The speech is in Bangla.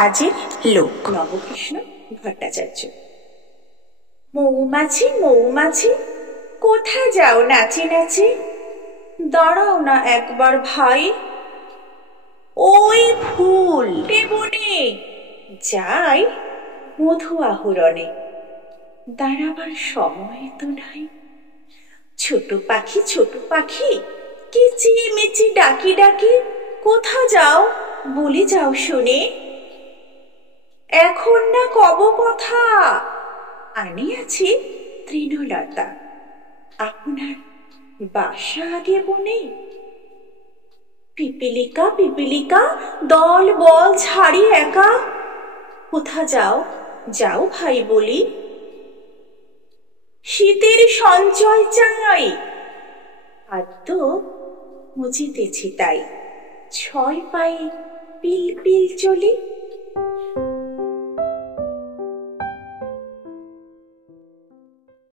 কাজের লোক। নবকৃষ্ণ ভট্টাচার্য। মৌমাছি মৌমাছি কোথা যাও নাচি নাচি, দাঁড়াও না একবার ভাই, ওই ফুল বনে যাই মধু আহরণে, দাঁড়াবার সময় তো নাই। ছোট পাখি কিচিমিচি ডাকি ডাকি, কোথা যাও বলে যাও শুনে, এখন না কব কথা, আনিয়াছি তৃণলতা, আপনার বাসা আগে বনে। পিপিলিকা দল বল ছাড়ি একা, কোথা যাও যাও ভাই বলি, শীতের সঞ্চয় চাই, আদ্য মুজিতেছি তাই, 6 পায়ে পিল পিল চলি।